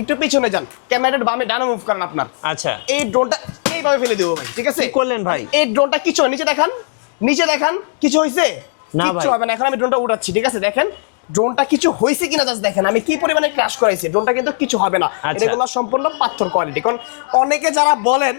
একটু পিছনে যান, ক্যামেরার বামে ডানে মুভ করেন আপনার। আচ্ছা, এই ড্রোনটা এইভাবে ফেলে দেবো ভাই, ঠিক আছে? কি করলেন ভাই? এই ড্রোনটা কিছু নিচে দেখান, নিচে দেখান, কিছু হয়েছে? না কিচ্ছু ভাই। হবে না। এখন আমি ড্রোনটা উড়াচ্ছি, ঠিক আছে? দেখেন ড্রোনটা কিছু হয়েছে কিনা জাস্ট দেখেন, আমি কি পরিমাণে ক্র্যাশ করাইছি। ড্রোনটা কিন্তু কিছু হবে না, আচ্ছা। এগুলো সম্পূর্ণ পাথর কোয়ালিটি। কারণ অনেকে যারা বলেন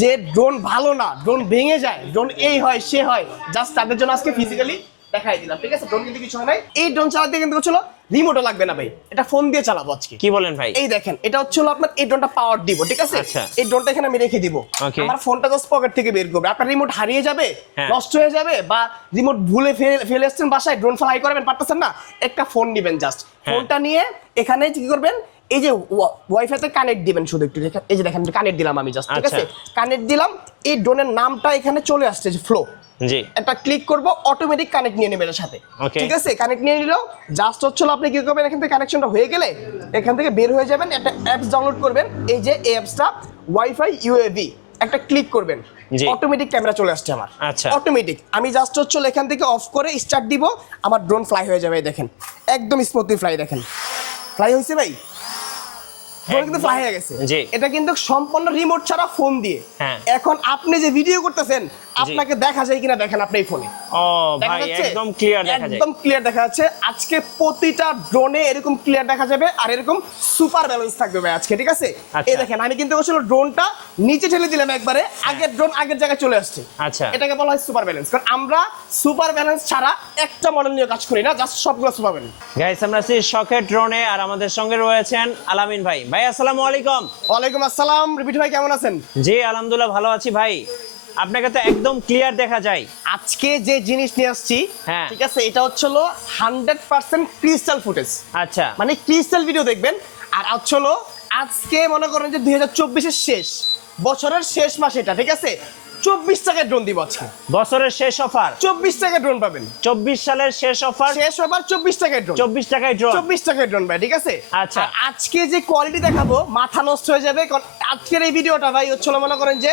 যে ড্রোন ভালো না, ড্রোন ভেঙে যায়, ড্রোন এই হয় সে হয়, জাস্ট তাদের জন্য আজকে ফিজিক্যালি দেখাই দিলাম, ঠিক আছে? ড্রোন কিন্তু কিছু হয় নাই। এই ড্রোন চালাতে কিন্তু হচ্ছিল রিমোটও লাগবে না ভাই, এটা ফোন দিয়ে চালাবো আজকে। কি বলেন ভাই? এই দেখেন, এটা হচ্ছে হলো আপনার এই ড্রোনটা পাওয়ার দিব, ঠিক আছে? আচ্ছা। এই ড্রোনটা এখানে আমি রেখে দিব, Okay. আমার ফোনটা জাস্ট পকেট থেকে বের করবে, আপনার রিমোট হারিয়ে যাবে, হ্যাঁ। নষ্ট হয়ে যাবে, বা রিমোট ভুলে ফেলে এসেছেন বাসায়, ড্রোন ফ্লাই করবেন পারতেছেন না, একটা ফোন নেবেন জাস্ট। হ্যাঁ। ফোনটা নিয়ে এখানে কি করবেন, এই যে ওয়াইফাইতে কানেক্ট দিবেন শুধু একটু, এই যে দেখেন কানেক্ট দিলাম আমি জাস্ট, ঠিক আছে? কানেক্ট দিলাম, এই ড্রোনের নামটা এখানে চলে আসছে যে ফ্লো, জি। একটা ক্লিক করব, অটোমেটিক কানেক্ট নিয়ে নেবে এর সাথে, Okay. ঠিক আছে? কানেক্ট নিয়ে নিলো, জাস্ট হচ্ছিল আপনি কি করবেন, এখান থেকে কানেকশনটা হয়ে গেলে এখান থেকে বের হয়ে যাবেন, একটা অ্যাপস ডাউনলোড করবেন, এই যে এই অ্যাপসটা ওয়াইফাই ইউএভি, একটা ক্লিক করবেন, জি। অটোমেটিক ক্যামেরা চলে আসছে আমার। আচ্ছা। অটোমেটিক আমি জাস্ট হচ্ছিল এখান থেকে অফ করে স্টার্ট দিব, আমার ড্রোন ফ্লাই হয়ে যাবে, এই দেখেন একদম স্মুথলি ফ্লাই, দেখেন ফ্লাই হয়েছে ভাই, ড্রোন কিন্তু ফ্লাই হয়ে গেছে। জি। এটা কিন্তু সম্পূর্ণ রিমোট ছাড়া ফোন দিয়ে। হ্যাঁ। এখন আপনি যে ভিডিও করতেছেন, আপনাকে দেখা যায় কিনা দেখেন আপনি এই ফোনে। ও দেখা ভাই, যাচ্ছে? একদম ক্লিয়ার দেখা যায়। একদম ক্লিয়ার দেখা যাচ্ছে। আজকে প্রতিটা ড্রোনে এরকম ক্লিয়ার দেখা যাবে, আর এরকম সুপার ব্যালেন্স থাকবে ভাই আজকে, ঠিক আছে? আচ্ছা। এই দেখেন আমি কিন্তু আসলে ড্রোনটা নিচে ঠেলে দিলাম একবারে, আগের ড্রোন আগের জায়গায় চলে আসছে। আচ্ছা। এটাকে বলা হয় সুপার ব্যালেন্স, কারণ আমরা সুপার ব্যালেন্স ছাড়া একটা মডেল নিয়ে কাজ করি না, জাস্ট সবগুলো সুপার ব্যালেন্স। গাইস, আমরা আছি শখের ড্রোনে, আর আমাদের সঙ্গে রয়েছেন আলামিন ভাই। ভাই আসসালামু আলাইকুম। ওয়ালাইকুম আসসালাম, রিপিট ভাই কেমন আছেন? জি আলহামদুলিল্লাহ ভালো আছি ভাই। আপনাকে তো একদম ক্লিয়ার দেখা যায়। আজকে যে জিনিস নিয়ে আসছি, হ্যাঁ। ঠিক আছে, এটা হচ্ছে 100% ক্রিস্টাল ফুটেজ, আচ্ছা, মানে ক্রিস্টাল ভিডিও দেখবেন। আর হচ্ছে আজকে মনে করেন যে 2024-এর শেষ, বছরের শেষ মাস এটা, ঠিক আছে? 24 টাকায় ড্রোন দিব আজকে, বছরের শেষ অফার। 24 টাকায় ড্রোন পাবেন, 24 সালের শেষ অফার, শেষ আবার 24 টাকায় ড্রোন, 24 টাকায় ড্রোন। 24 টাকায় ড্রোন ভাই, ঠিক আছে? আচ্ছা। আর আজকে যে কোয়ালিটি দেখাবো মাথা নষ্ট হয়ে যাবে, কারণ আজকের এই ভিডিওটা ভাই হচ্ছে মনে করেন যে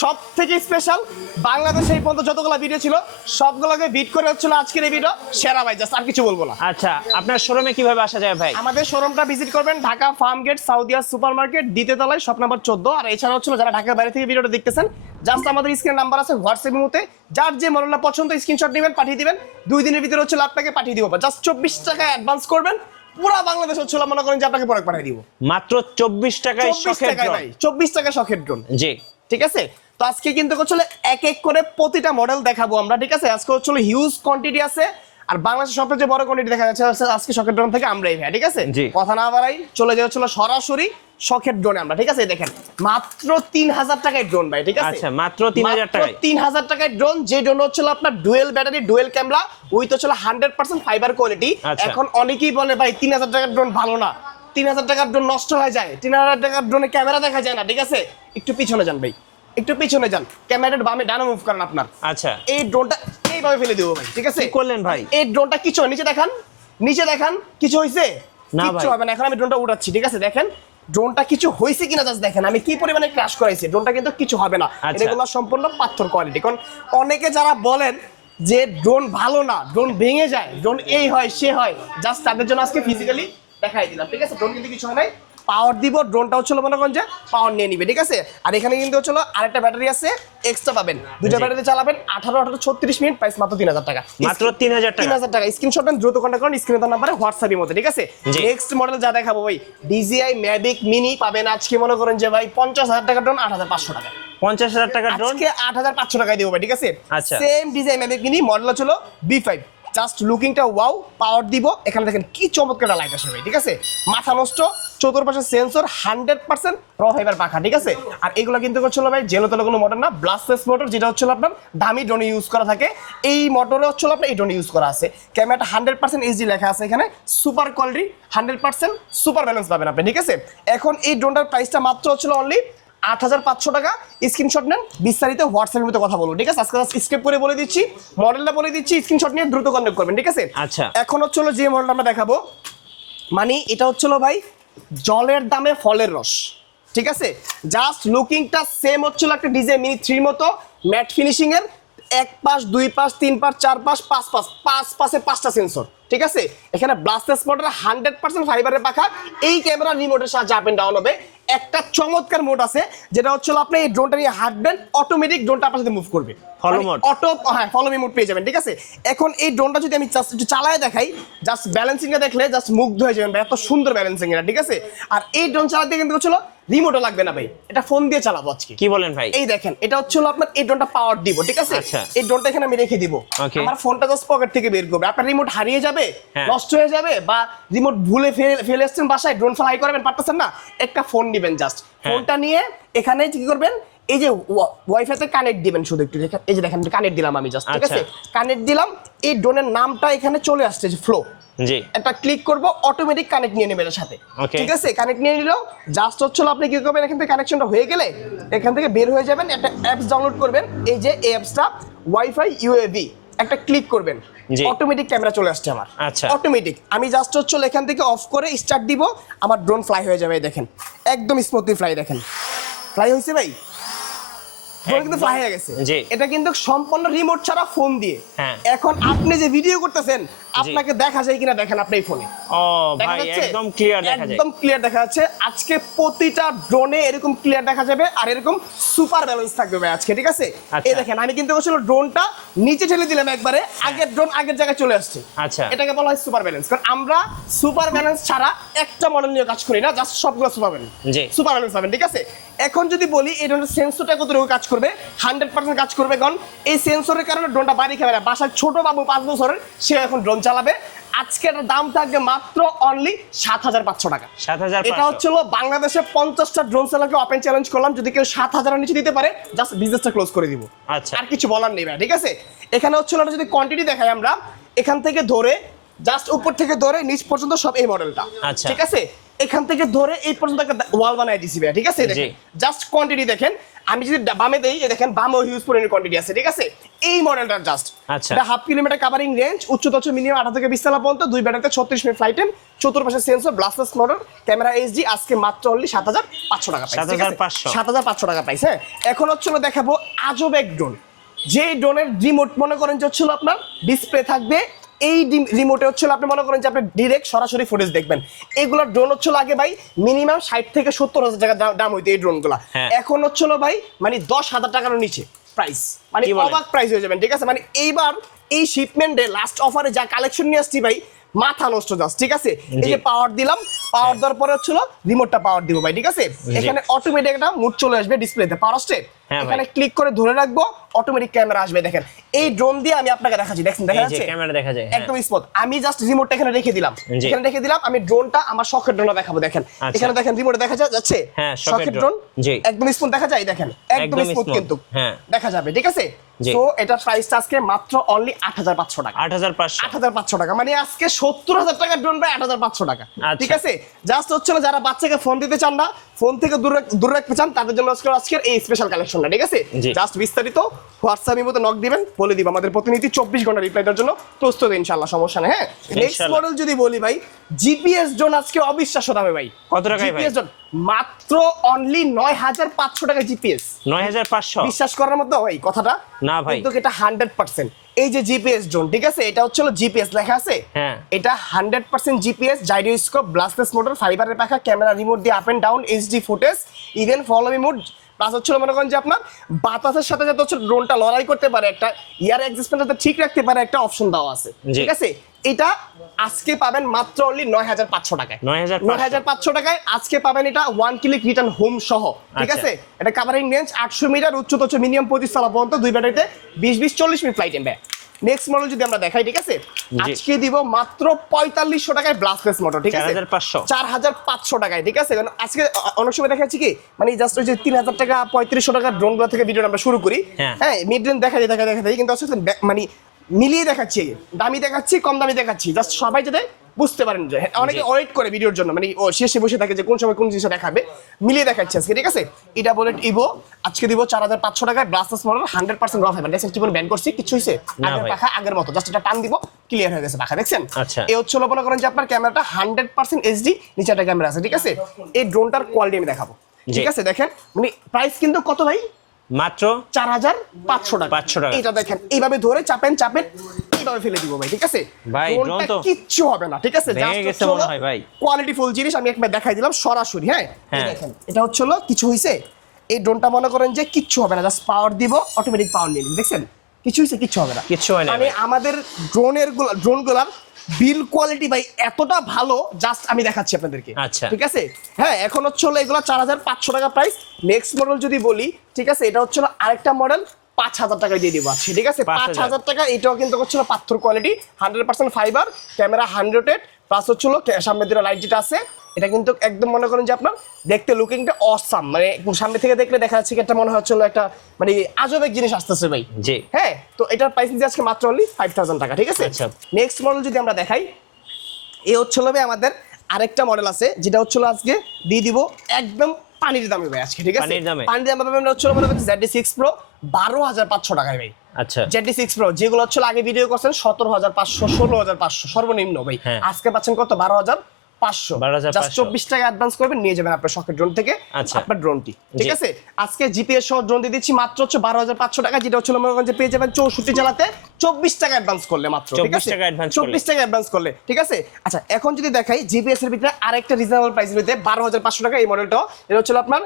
সব থেকে স্পেশাল। বাংলাদেশে এই পর্যন্ত যতগুলো ভিডিও ছিল সবগুলোকে বিট করে হচ্ছিল আজকের এই ভিডিও সেরা ভাই, জাস্ট আর কিছু বলবো না। আচ্ছা, আপনার শোরুমে কিভাবে আসা যায় ভাই? আমাদের শোরুমটা ভিজিট করবেন, Dhaka Farmgate Saudia super market, দ্বিতীয় তলায়, শপ নাম্বার 14। আর এছাড়া হচ্ছিল যারা ঢাকার বাইরে থেকে ভিডিওটা দেখতেছেন, জাস্ট আমাদের স্ক্রিনে নাম্বার আছে, হোয়াটসঅ্যাপ মতে যার যে মডেলটা পছন্দ স্ক্রিনশট নেবেন, পাঠিয়ে দিবেন, 2 দিনের ভিতরে হচ্ছিল আপনাকে পাঠিয়ে দিব। জাস্ট 24 টাকা অ্যাডভান্স করবেন, পুরো বাংলাদেশ হচ্ছিল মনে করেন যে আপনাকে প্রোডাক্ট পাঠিয়ে দিব মাত্র 24 টাকায় 24 শখের টাকায় ড্রোন। ভাই, 24 টাকা শখের ড্রোন, জি। ঠিক আছে? তো আজকে কিন্তু হচ্ছিল এক এক করে প্রতিটা মডেল দেখাবো আমরা, ঠিক আছে? আজকে হচ্ছিল হিউজ কোয়ান্টিটি আছে, আর বাংলাদেশের সবচেয়ে বড় কোয়ান্টিটি দেখা যাচ্ছে আজকে শখের ড্রোন থেকে আমরাই ভাই, ঠিক আছে? জি। কথা না বাড়াই চলে যাওয়া হচ্ছিল সরাসরি শখের ড্রোনে আমরা, ঠিক আছে? দেখেন মাত্র 3000 টাকায় ড্রোন ভাই, ঠিক আছে? আচ্ছা, মাত্র 3000 টাকায় 3000 টাকায় ড্রোন, যে ড্রোন হচ্ছিল আপনার dual battery, dual camera, with হচ্ছিল 100% ফাইবার কোয়ালিটি। আচ্ছা। এখন অনেকেই বলে ভাই 3000 টাকার ড্রোন ভালো না, 3000 টাকার ড্রোন নষ্ট হয়ে যায়, 3000 টাকার ড্রোনে ক্যামেরা দেখা যায় না, ঠিক আছে? একটু পিছনে যান ভাই, একটু পিছনে যান, ক্যামেরার বামে ডানে মুভ করেন আপনার। আচ্ছা, এই ড্রোনটা এইভাবে ফেলে দেবো ভাই, ঠিক আছে? কি করলেন ভাই? এই ড্রোনটা কিছু নিচে দেখান, নিচে দেখান, কিছু হয়েছে? না কিচ্ছু ভাই। হবে না। এখন আমি ড্রোনটা উঠাচ্ছি, ঠিক আছে? দেখেন ড্রোনটা কিছু হয়েছে কিনা জাস্ট দেখেন, আমি কি পরিমাণে ক্র্যাশ করাইছি। ড্রোনটা কিন্তু কিছু হবে না, আচ্ছা। এগুলো সম্পূর্ণ পাথর কোয়ালিটি। কারণ অনেকে যারা বলেন যে ড্রোন ভালো না, ড্রোন ভেঙে যায়, ড্রোন এই হয় সে হয়, জাস্ট তাদের জন্য আজকে ফিজিক্যালি দেখাই দিলাম, ঠিক আছে? ড্রোন কিন্তু কিছু হয় নাই, পাওয়ার দিব, ড্রোনটা হচ্ছিল মনে করেন যে পাওয়ার নিয়ে নিবে, ঠিক আছে? আর এখানে কিন্তু হচ্ছিল আরেকটা ব্যাটারি আছে, এক্সট্রা পাবেন, দুটো ব্যাটারি চালাবেন, 18-36 মিনিট, প্রাইস মাত্র 3000 টাকা, মাত্র 3000 টাকা। 3000 টাকা। স্ক্রিনশট নেন, দ্রুত কন্টাক্ট করুন স্ক্রিনে দেওয়া নাম্বারে, হোয়াটসঅ্যাপের মধ্যে, ঠিক আছে? জি। নেক্সট মডেল যা দেখাবো ভাই, DJI ম্যাভিক মিনি পাবেন আজকে মনে করেন যে ভাই 50,000 টাকা ড্রোন, 8500 টাকা, 50,000 টাকার ড্রোন আজকে 8500 টাকায় দিব ভাই, ঠিক আছে? আচ্ছা। Same DJI Mavic mini, model ছিল B5, জাস্ট লুকিংটা ওয়াও, পাওয়ার দিব, এখানে দেখেন কি চমৎকার লাইট আসে ভাই, ঠিক আছে? মাথা নষ্ট, চতুর্পাশে সেন্সর, 100% র ফাইবার পাখা, ঠিক আছে? আর এগুলো কিন্তু হচ্ছিল ভাই জেলো তেলো কোনো মোটর না, ব্লাস্টলেস মোটর, যেটা হচ্ছিল আপনার দামি ড্রোনে ইউজ করা থাকে। এই মোটরে হচ্ছিল আপনার এই ড্রোনে ইউজ করা আছে। ক্যামেরাটা 100% এইচডি লেখা আছে এখানে, সুপার কোয়ালিটি, 100% সুপার ব্যালেন্স পাবেন আপনি, ঠিক আছে? এখন এই ড্রোনটার প্রাইসটা মাত্র হচ্ছিল অনলি 8500 টাকা। স্ক্রিনশট নেন, বিস্তারিত হোয়াটসঅ্যাপের মধ্যে কথা বলুন, ঠিক আছে? আজকে স্কেপ করে বলে দিচ্ছি, মডেলটা বলে দিচ্ছি, স্ক্রিনশট নিয়ে দ্রুত কন্ট্যাক্ট করবেন, ঠিক আছে? আচ্ছা। এখন হচ্ছিল যে মডেলটা আমরা দেখাবো, মানে এটা হচ্ছিল ভাই জলের দামে ফলের রস, ঠিক আছে? জাস্ট লুকিংটা সেম হচ্ছিল একটা DJI মিনি 3 মতো, ম্যাট ফিনিশিং এর, এক পাশ, দুই পাশ, তিন পাশ, চার পাশ, পাঁচ পাশে 5টা সেন্সর, ঠিক আছে। এখানে ব্লাস্টেস মোটর 100% ফাইবারের পাখা। এই ক্যামেরা রিমোটের সাহায্যে আপ এন্ড ডাউন হবে। একটা চমৎকার মোড আছে যেটা হচ্ছে আপনি এই ড্রোনটা নিয়ে হাঁটবেন, অটোমেটিক ড্রোনটা আপনার সাথে মুভ করবে, ফলো মোড, অটো, হ্যাঁ ফলো মি মোড পেয়ে যাবেন, ঠিক আছে। এখন এই ড্রোনটা যদি আমি জাস্ট একটু চালায় দেখাই, জাস্ট ব্যালেন্সিংটা দেখলে জাস্ট মুগ্ধ হয়ে যাবেন ভাই, এত সুন্দর ব্যালেন্সিং এটা, ঠিক আছে। আর এই ড্রোন চালাতে কিন্তু হচ্ছিল রিমোটও লাগবে না ভাই, এটা ফোন দিয়ে চালাবো আজকে। কি বলেন ভাই? এই দেখেন, এটা হচ্ছিল আপনার এই ড্রোনটা পাওয়ার দিব, ঠিক আছে। এই ড্রোনটা এখানে আমি রেখে দিব, আমার ফোনটা জাস্ট পকেট থেকে বের করবে, আপনার রিমোট হারিয়ে যাবে, নষ্ট হয়ে যাবে, বা রিমোট ভুলে ফেলে এসেছেন বাসায়, ড্রোন ফ্লাই করবেন পারতেছেন না, একটা ফোন নেবেন, জাস্ট ফোনটা নিয়ে এখানে কি করবেন, এই যে ওয়াইফাই তে কানেক্ট দিবেন শুধু একটু, এই যে দেখেন কানেক্ট দিলাম আমি জাস্ট, ঠিক আছে। কানেক্ট দিলাম, এই ড্রোনের নামটা এখানে চলে আসছে যে ফ্লো, জি, একটা ক্লিক করব, অটোমেটিক কানেক্ট নিয়ে নেবে এর সাথে, ঠিক আছে। কানেক্ট নিয়ে নিলো, জাস্ট হচ্ছিল আপনি কি করবেন, এখান থেকে কানেকশনটা হয়ে গেলে এখান থেকে বের হয়ে যাবেন, একটা অ্যাপস ডাউনলোড করবেন, এই যে অ্যাপসটা ওয়াইফাই ইউএভি, একটা ক্লিক করবেন, অটোমেটিক ক্যামেরা চলে আসছে আমার, অটোমেটিক। আমি জাস্ট হচ্ছিল এখান থেকে অফ করে স্টার্ট দিব, আমার ড্রোন ফ্লাই হয়ে যাবে, দেখেন একদম স্মুথলি ফ্লাই, দেখেন ফ্লাই হয়েছে ভাই, কিন্তু ফ্লাই হয়ে গেছে। এটা কিন্তু সম্পূর্ণ রিমোট ছাড়া ফোন দিয়ে। এখন আপনি যে ভিডিও করতেছেন, আপনাকে দেখা যায় কিনা দেখেন আপনি এই ফোনে, ও ভাই একদম ক্লিয়ার দেখা যায়, একদম ক্লিয়ার দেখা যাচ্ছে। আজকে প্রতিটা ড্রোনে এরকম ক্লিয়ার দেখা যাবে, আর এরকম সুপার ব্যালেন্স থাকবে ভাই আজকে, ঠিক আছে। এই দেখেন আমি কিন্তু আসলে ড্রোনটা নিচে ঠেলে দিলাম একবারে, আগের ড্রোন আগের জায়গায় চলে আসছে, আচ্ছা, এটাকে বলা হয় সুপার ব্যালেন্স। কারণ আমরা সুপার ব্যালেন্স ছাড়া একটা মডেল নিয়ে কাজ করি না, জাস্ট সবগুলো সুপার ব্যালেন্স, সুপার ব্যালেন্স পাবেন, ঠিক আছে। এখন যদি বলি এই ড্রোনের সেন্সরটা কতটুকু কাজ করবে, 100% কাজ করবে, কারণ এই সেন্সরের কারণে ড্রোনটা বাড়ি খাবে না। বাসায় ছোট বাবু 5 বছরের, সে এখন ড্রোন চালাবে। আজকে এটার দাম থাকবে মাত্র অনলি 7,500 টাকা। 7,500, এটা হচ্ছিল বাংলাদেশে 50টা ড্রোন সেলারকে ওপেন চ্যালেঞ্জ করলাম, যদি কেউ 7,000 এর নিচে দিতে পারে জাস্ট বিজনেসটা ক্লোজ করে দিব, আচ্ছা, আর কিছু বলার নেই ভাই, ঠিক আছে। এখানে হচ্ছিল এটা যদি কোয়ান্টিটি দেখাই আমরা, এখান থেকে ধরে জাস্ট উপর থেকে ধরে নিচ পর্যন্ত সব এই মডেলটা, ঠিক আছে। এখান থেকে ধরে এই পর্যন্ত একটা ওয়াল বানায় দিছি ভাই, ঠিক আছে। দেখেন জাস্ট কোয়ান্টিটি দেখেন, আমি যদি বামে দেই, দেখেন বামে হিউজ পরিমাণ কোয়ান্টিটি আছে, ঠিক আছে। এই মডেলটা জাস্ট এটা 1/2 কিলোমিটার কাভারিং রেঞ্জ, উচ্চতা হচ্ছে মিনিমাম 18 থেকে 20 তলা পর্যন্ত, 2 ব্যাটারিতে 36 মিনিট ফ্লাইট টাইম, চতুর্পাশে সেন্সর, ব্লাস্টেস মোটর, ক্যামেরা এইচডি। আজকে মাত্র অনলি 7,500 টাকা প্রাইস, 7,500 টাকা প্রাইস। হ্যাঁ, এখন হচ্ছিল দেখাবো আজব এক ড্রোন, যে ড্রোনের রিমোট মনে করেন যে হচ্ছিল আপনার ডিসপ্লে থাকবে, এই রিমোটে হচ্ছিল আপনি মনে করেন যে আপনি ডিরেক্ট সরাসরি ফুটেজ দেখবেন। এগুলো ড্রোন হচ্ছিল আগে ভাই মিনিমাম 60 থেকে 70,000 টাকা দাম হইতো এই ড্রোনগুলো, এখন হচ্ছিল ভাই মানে 10,000 টাকার নিচে প্রাইস, মানে অবাক প্রাইস হয়ে যাবেন, ঠিক আছে। মানে এইবার এই শিপমেন্টে লাস্ট অফারে যা কালেকশন নিয়ে আসছি ভাই, মাথা নষ্ট জাস্ট, ঠিক আছে। এই যে পাওয়ার দিলাম, পাওয়ার দেওয়ার পরে হচ্ছিল রিমোটটা পাওয়ার দিব ভাই, ঠিক আছে। এখানে অটোমেটিক একটা মুড চলে আসবে ডিসপ্লেতে, পাওয়ার আসছে, এখানে ক্লিক করে ধরে রাখবো, অটোমেটিক ক্যামেরা আসবে। দেখেন এই ড্রোন দিয়ে আমি আপনাকে দেখাচ্ছি, দেখেন দেখা যাচ্ছে ক্যামেরা দেখা যায় একদম স্মুথ। আমি জাস্ট রিমোটটা এখানে রেখে দিলাম, এখানে রেখে দিলাম, আমি ড্রোনটা আমার শখের ড্রোনটা দেখাবো। দেখেন এখানে দেখেন রিমোটে দেখা যাচ্ছে শখের ড্রোন, একদম স্মুথ দেখা যায়, দেখেন একদম স্মুথ কিন্তু দেখা যাবে, ঠিক আছে। সো এটা প্রাইসটা আজকে মাত্র অনলি 8,500 টাকা, 8,500 টাকা, মানে আজকে 70,000 টাকার ড্রোন প্রায় 8,500 টাকা, ঠিক আছে। জাস্ট হচ্ছে না যারা বাচ্চাকে ফোন দিতে চান না, ফোন থেকে দূরে রাখতে চান, তাদের জন্য আজকের এই স্পেশাল কালেকশনটা, ঠিক আছে। জাস্ট বিস্তারিত হোয়াটসঅ্যাপের মধ্যে নক দিবেন, বলে দিব, আমাদের প্রতিনিধি 24 ঘন্টা রিপ্লাই দেওয়ার জন্য প্রস্তুত, ইনশাআল্লাহ, সমস্যা নেই। হ্যাঁ, নেক্সট মডেল যদি বলি ভাই, জিপিএস ড্রোন আজকে অবিশ্বাস্য দামে ভাই। কত টাকায় ভাই? জিপিএস ড্রোন মাত্র অনলি 9,500 টাকা জিপিএস। 9,500 বিশ্বাস করার মতো ভাই কথাটা না ভাই, কিন্তু এটা 100%। এই যে জিপিএস ড্রোন, ঠিক আছে, এটা হচ্ছে জিপিএস লেখা আছে, এটা 100% জিপিএস, জাইরোস্কোপ, ব্লাস্টেস মোটর, ফাইবারের পাখা, ক্যামেরা রিমোট দিয়ে up and down, HD footage, even follow me mode, plus হচ্ছিল মনে করেন যে আপনার বাতাসের সাথে যাতে হচ্ছে ড্রোনটা লড়াই করতে পারে, একটা ইয়ার অ্যাডজাস্টমেন্ট যাতে ঠিক রাখতে পারে একটা অপশন দেওয়া আছে, ঠিক আছে। এটা আজকে পাবেন মাত্র অনলি 9,500 টাকায়, 9,500 টাকায় আজকে পাবেন এটা 1 ক্লিক রিটার্ন হোম সহ, ঠিক আছে। এটা কাভারিং রেঞ্জ 800 মিটার, উচ্চতা হচ্ছে মিনিমাম 25 তলা পর্যন্ত, 2 ব্যাটারিতে 20-40 minute flight time. Next model যদি আমরা দেখাই, ঠিক আছে, আজকে দিব মাত্র 4500 টাকায় ব্লাস্টলেস মোটর, ঠিক আছে, 4,500 টাকায়, ঠিক আছে। আজকে অনেক সময় দেখা যাচ্ছে কি মানে জাস্ট ওই যে 3,000 টাকা 3,500 টাকা ড্রোনগুলো থেকে ভিডিও আমরা শুরু করি, হ্যাঁ, মিড রেঞ্জ দেখা যায়, কিন্তু আসলে মানে মিলিয়ে দেখাচ্ছি, দামি দেখাচ্ছি, কম দামি দেখাচ্ছি, জাস্ট সবাই যাতে বুঝতে পারেন যে অনেকে ওয়েট করে ভিডিওর জন্য, মানে ও শেষে বসে থাকে যে কোন সময় কোন জিনিসটা দেখাবে, মিলিয়ে দেখাচ্ছি আজকে, ঠিক আছে। এটা বলে ইভো আজকে দিব 4,500 টাকায়, ব্লাস্টেস মডেল, 100% র ফাইবার। দেখছেন কি বলে ব্যান্ড করছি, কিছু হইছে আগের পাখা আগের মতো, জাস্ট এটা টান দিব, ক্লিয়ার হয়ে গেছে পাখা, দেখছেন। এই হচ্ছে মনে করেন যে আপনার ক্যামেরাটা 100% এইচডি, নিচে একটা ক্যামেরা আছে, ঠিক আছে। এই ড্রোনটার কোয়ালিটি আমি দেখাবো, ঠিক আছে। দেখেন মানে প্রাইস কিন্তু কত ভাই, মাত্র 4500 টাকা। 500 টাকা। এটা দেখেন এইভাবে ধরে চাপেন এইভাবে ফেলে দিব ভাই, ঠিক আছে? ভাই, ড্রোনটা ড্রোন তো কিচ্ছু হবে না, ঠিক আছে? ভেঙে গেছে মনে হয় ভাই। কোয়ালিটি ফুল জিনিস আমি একবার দেখাই দিলাম সরাসরি। হ্যাঁ, হ্যাঁ। দেখেন এটা হচ্ছে হলো কিছু হইছে, এই ড্রোনটা মনে করেন যে কিচ্ছু হবে না, জাস্ট পাওয়ার দিব, অটোমেটিক পাওয়ার নিয়ে নিন, দেখছেন? কিছু হইছে? কিচ্ছু হবে না, কিচ্ছু হয় না মানে ভাই। আমাদের ড্রোনগুলার বিল কোয়ালিটি ভাই এতটা ভালো, জাস্ট আমি দেখাচ্ছি আপনাদেরকে। আচ্ছা। ঠিক আছে, হ্যাঁ, এখন হচ্ছে হলো এগুলো 4500 টাকা প্রাইস। নেক্সট মডেল যদি বলি, ঠিক আছে, এটা হচ্ছে হলো আরেকটা মডেল 5000 টাকায় দিয়ে দিব আজকে, ঠিক আছে? 5000 টাকা। এটাও কিন্তু হচ্ছে হলো পাথর কোয়ালিটি, 100% ফাইবার, ক্যামেরা 100 প্লাস হচ্ছে হলো সামনে দিকে লাইট যেটা আছে, এটা কিন্তু একদম মনে করেন যে আপনার দেখতে লুকিংটা অসাম, মানে সামনে থেকে দেখলে দেখা যাচ্ছে কি একটা মনে হচ্ছে হলো একটা মানে আজব এক জিনিস আসতেছে ভাই। জি। হ্যাঁ, তো এটার প্রাইস দিচ্ছে আজকে মাত্র অনলি 5000 টাকা, ঠিক আছে? আচ্ছা। নেক্সট মডেল যদি আমরা দেখাই, এই হচ্ছে হলো ভাই আমাদের আরেকটা মডেল আছে, যেটা হচ্ছে হলো আজকে দিয়ে দিব একদম পানির দামে ভাই আজকে, ঠিক আছে? পানির দামে পাবেন হচ্ছে হলো মনে করেন ZD6 Pro 12500 টাকায় ভাই। আচ্ছা। ZD6 Pro যেগুলো হচ্ছে আগে ভিডিও করছেন 17500 16500 সর্বনিম্ন ভাই, হ্যাঁ। আজকে পাচ্ছেন কত? 12500। 12500 জাস্ট 24 টাকা অ্যাডভান্স করবেন, নিয়ে যাবেন আপনার শখের ড্রোন থেকে আচ্ছা। আপনার ড্রোনটি, ঠিক জি। আছে? আজকে জিপিএস সহ ড্রোন দিয়ে দিচ্ছি মাত্র হচ্ছে 12500 টাকা, যেটা হচ্ছে মনে করেন যে পেয়ে যাবেন 64 জেলাতে 24 টাকা অ্যাডভান্স করলে মাত্র, ঠিক 24 আছে? টাকা advance করলে। 24 টাকা অ্যাডভান্স করলে, ঠিক আছে? আচ্ছা, এখন যদি দেখাই জিপিএস এর ভিতরে আরেকটা রিজনেবল প্রাইসের ভিতরে 12500 টাকা এই মডেলটা, এটা হচ্ছে আপনার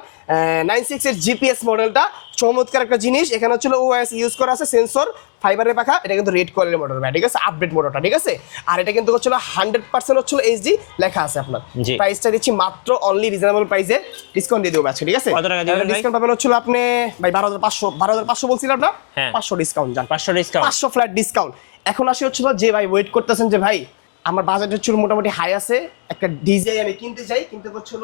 96 এর জিপিএস মডেলটা, চমৎকার একটা জিনিস। এখানে হচ্ছে ওএস ইউজ করা আছে, সেন্সর ফাইবারে পাখা, এটা কিন্তু রেড কোয়ালিটির মডেল ভাই, ঠিক আছে? আপডেট মডেলটা, ঠিক আছে? আর এটা কিন্তু হচ্ছে 100% হচ্ছে এইচডি লেখা আছে আপনার। জি। প্রাইসটা দিচ্ছি মাত্র অনলি রিজনেবল প্রাইসে, ডিসকাউন্ট দিয়ে দেবো আজকে, ঠিক আছে? কত টাকা দিবেন ভাই? ডিসকাউন্ট পাবেন হচ্ছে আপনি ভাই 12500 বলছিলাম না? হ্যাঁ। 500 ডিসকাউন্ট জান, 500 ডিসকাউন্ট। 500 flat discount. এখন আসি হচ্ছে যে ভাই ওয়েট করতেছেন যে ভাই আমার বাজেট হচ্ছে মোটামুটি হাই আছে, একটা ডিজাই আমি কিনতে চাই, কিন্তু হচ্ছে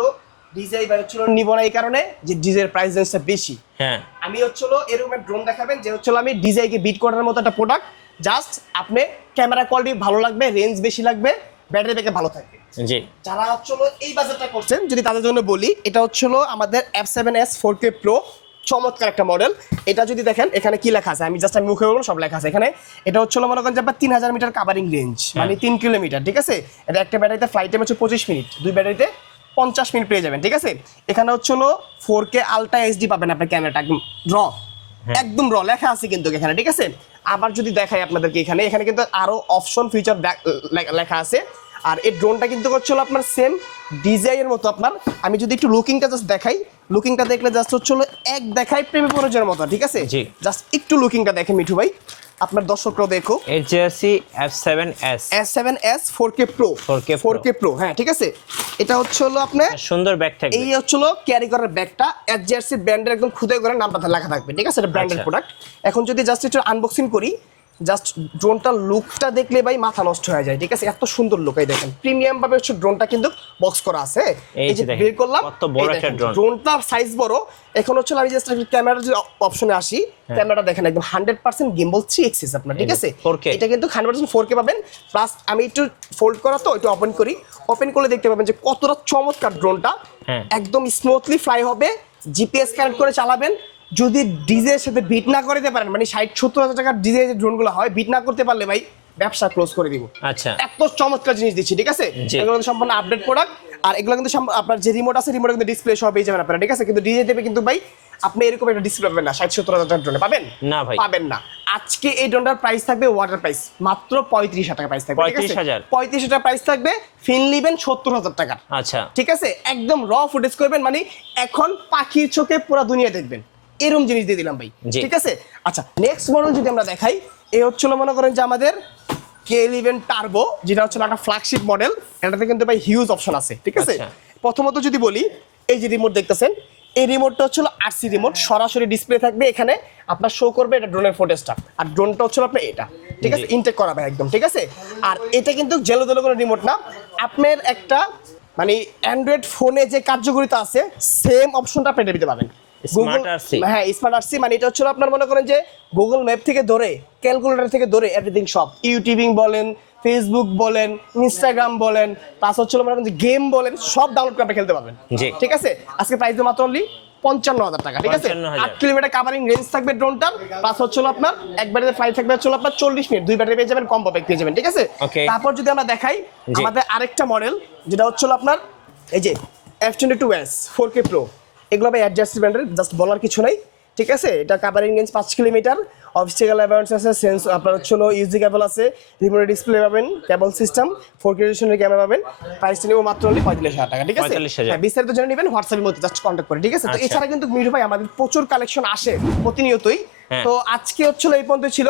ডিজাই বা হচ্ছে নিব না এই কারণে যে ডিজাইয়ের প্রাইস রেঞ্জটা বেশি। হ্যাঁ। আমি হচ্ছে এরকম একটা ড্রোন দেখাবেন যে হচ্ছে আমি ডিজাইকে বিট করার মতো একটা প্রোডাক্ট, জাস্ট আপনি ক্যামেরা কোয়ালিটি ভালো লাগবে, রেঞ্জ বেশি লাগবে, ব্যাটারি ব্যাকআপ ভালো থাকবে। জি। যারা হচ্ছে এই বাজেটটা করছেন, যদি তাদের জন্য বলি, এটা হচ্ছে আমাদের F7s 4K Pro, চমৎকার একটা মডেল। এটা যদি দেখেন এখানে কি লেখা আছে, আমি মুখে বলবো, সব লেখা আছে এখানে। এটা হচ্ছে মনে করেন যে আপনার 3000 মিটার কাভারিং রেঞ্জ, মানে 3 কিলোমিটার, ঠিক আছে? এটা একটা ব্যাটারিতে ফ্লাইট টাইম হচ্ছে 25 মিনিট, দুই ব্যাটারিতে 50 মিনিট পেয়ে যাবেন, ঠিক আছে? এখানে হচ্ছে 4K আলট্রা এইচডি পাবেন আপনার, ক্যামেরাটা একদম একদম র লেখা আছে কিন্তু এখানে, ঠিক আছে? আবার যদি দেখাই আপনাদেরকে, এখানে কিন্তু আরো অপশন ফিচার লেখা আছে। আর এই ড্রোনটা কিন্তু হচ্ছে আপনার সেম ডিজাইনের মতো আপনার, আমি যদি একটু লুকিংটা জাস্ট দেখাই, লুকিংটা দেখলে জাস্ট হচ্ছে এক দেখাই প্রেমে পড়ে যাওয়ার মতো, ঠিক আছে? জি। জাস্ট একটু লুকিংটা দেখেন মিঠু ভাই, আপনার দর্শকরাও দেখো। HSC F7s S7s 4K Pro 4K Pro, হ্যাঁ, ঠিক আছে? এটা হচ্ছে আপনার সুন্দর ব্যাগ থাকবে। এই হচ্ছে ক্যারি করার ব্যাগটা HSC ব্র্যান্ডের একদম খুদে করে নামটা লেখা থাকবে, ঠিক আছে? এটা ব্র্যান্ডের আচ্ছা। প্রোডাক্ট। এখন যদি জাস্ট একটু আনবক্সিং করি, জাস্ট ড্রোনটার লুকটা দেখলে ভাই মাথা নষ্ট হয়ে যায়, ঠিক আছে? এত সুন্দর লুক, এই দেখেন প্রিমিয়াম ভাবে হচ্ছে ড্রোনটা কিন্তু বক্স করা আছে। এই যে বের করলাম, কত বড় একটা ড্রোন। ড্রোনটার সাইজ বড়। এখন হচ্ছে আমি জাস্ট ক্যামেরার যে অপশনে আসি, ক্যামেরাটা দেখেন একদম 100% গিম্বল 3 এক্সিস আপনার, ঠিক আছে? 4K এটা কিন্তু 100% 4K পাবেন। প্লাস আমি একটু ফোল্ড করা তো, একটু ওপেন করি, ওপেন করলে দেখতে পাবেন যে কতটা চমৎকার ড্রোনটা, একদম স্মুথলি ফ্লাই হবে, জিপিএস কানেক্ট করে চালাবেন। যদি ডিজের সাথে বিট না করতে পারেন, মানে 60-70 হাজার টাকার ডিজে যে ড্রোনগুলো হয়, বিট না করতে পারলে ভাই ব্যবসা ক্লোজ করে দিব। আচ্ছা। এত চমৎকার জিনিস দিচ্ছি, ঠিক আছে? এগুলো কিন্তু সম্পূর্ণ আপডেট প্রোডাক্ট। আর এগুলো কিন্তু আপনার যে রিমোট আছে, রিমোটে কিন্তু ডিসপ্লে সহ পেয়ে যাবেন আপনারা, ঠিক আছে? কিন্তু ডিজে দেবে কিন্তু ভাই আপনি এরকম একটা ডিসপ্লে পাবেন না 60-70 হাজার টাকার ড্রোনে, পাবেন না ভাই, পাবেন না। আজকে এই ড্রোনটার প্রাইস থাকবে ওয়াটার প্রাইস মাত্র 35,000 টাকা প্রাইস থাকবে, 35,000 টাকা প্রাইস থাকবে। ফিল নেবেন 70,000 টাকার, আচ্ছা, ঠিক আছে? একদম র ফুটেজ করবেন, মানে এখন পাখির চোখে পুরো দুনিয়া দেখবেন, এরকম জিনিস দিয়ে দিলাম ভাই, ঠিক আছে? আচ্ছা, নেক্সট মডেল যদি আমরা দেখাই, এই হচ্ছিল মনে করেন যে আমাদের K11 টার্বো, যেটা হচ্ছে একটা ফ্ল্যাগশিপ মডেল। এটাতে কিন্তু ভাই হিউজ অপশন আছে, ঠিক আছে? প্রথমত যদি বলি, এই যে রিমোট দেখতেছেন, এই রিমোটটা হচ্ছে আরসি রিমোট, সরাসরি ডিসপ্লে থাকবে, এখানে আপনার শো করবে এটা ড্রোনের ফুটেজটা। আর ড্রোনটা হচ্ছে আপনার এটা, ঠিক আছে? ইনটেক করা ভাই একদম, ঠিক আছে? আর এটা কিন্তু জেলো কোনো রিমোট না, আপনার একটা মানে অ্যান্ড্রয়েড ফোনে যে কার্যকারিতা আছে সেম অপশনটা আপনি দিতে পাবেন। হ্যাঁ, স্মার্ট আরসি, মানে এটা হচ্ছে আপনার মনে করেন যে গুগল ম্যাপ থেকে ধরে, ক্যালকুলেটর থেকে ধরে এভরিথিং সব, ইউটিউবিং বলেন, ফেসবুক বলেন, ইনস্টাগ্রাম বলেন, প্লাস হচ্ছে মনে করেন যে গেম বলেন, সব ডাউনলোড করে আপনি খেলতে পারবেন, ঠিক আছে? আজকে প্রাইস মাত্র অনলি 55,000 টাকা, ঠিক আছে? 8 কিলোমিটার কাভারিং রেঞ্জ থাকবে ড্রোনটার। প্লাস হচ্ছে আপনার এক ব্যাটারি ফ্লাইট থাকবে হচ্ছে আপনার 40 মিনিট, দুই ব্যাটারি পেয়ে যাবেন, কম্বো প্যাক পেয়ে যাবেন, ঠিক আছে? তারপর যদি আমরা দেখাই আমাদের আরেকটা মডেল, যেটা হচ্ছে আপনার এই যে F22s 4K Pro, এগুলো ভাই অ্যাডজাস্ট ব্র্যান্ডের, জাস্ট বলার কিছু নাই। ঠিক আছে, এটা কাভারিং রেঞ্জ 5 কিলোমিটার, অবস্টিক্যাল অ্যাভারেন্স আছে, সেন্স আপনার হচ্ছে ইউজি কেবল আছে, রিমোট ডিসপ্লে পাবেন, কেবল সিস্টেম, 4K রেজোলিউশনের ক্যামেরা পাবেন। প্রাইসটা নিব মাত্র 45,000 টাকা, ঠিক আছে? 45,000 হ্যাঁ, বিস্তারিত জেনে নেবেন হোয়াটসঅ্যাপের মধ্যে, জাস্ট কন্ট্যাক্ট করে, ঠিক আছে? তো আচ্ছা। এছাড়া কিন্তু মিঠু ভাই আমাদের প্রচুর কালেকশন আসে প্রতিনিয়তই। হ্যাঁ। তো আজকে হচ্ছিল এই পর্যন্ত ছিল।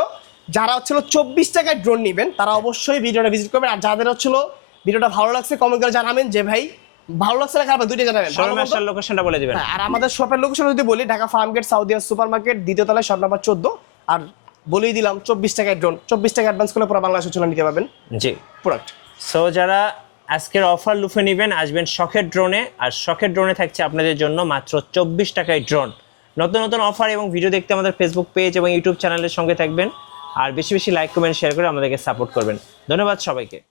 যারা হচ্ছিল 24 টাকায় ড্রোন নেবেন তারা অবশ্যই ভিডিওটা ভিজিট করবেন। আর যাদের হচ্ছিল ভিডিওটা ভালো লাগছে কমেন্ট করে জানাবেন যে ভাই ভালো লাগছে না খারাপ, দুইটা জানাবেন। ভালো শোরুমের মন্দ- লোকেশনটা বলে দিবেন। হ্যাঁ, আর আমাদের শপের লোকেশন যদি বলি, Dhaka Farmgate Saudia super market, দ্বিতীয় তলায়, শপ নাম্বার 14। আর বলেই দিলাম 24 টাকায় ড্রোন, 24 টাকা অ্যাডভান্স করলে পুরো বাংলাদেশ চলে নিতে পারবেন জি। প্রোডাক্ট। সো যারা আজকের অফার লুফে নেবেন আসবেন শখের ড্রোনে, আর শখের ড্রোনে থাকছে আপনাদের জন্য মাত্র 24 টাকায় ড্রোন। নতুন নতুন অফার এবং ভিডিও দেখতে আমাদের ফেসবুক পেজ এবং ইউটিউব চ্যানেলের সঙ্গে থাকবেন, আর বেশি বেশি লাইক কমেন্ট শেয়ার করে আমাদেরকে সাপোর্ট করবেন। ধন্যবাদ সবাইকে।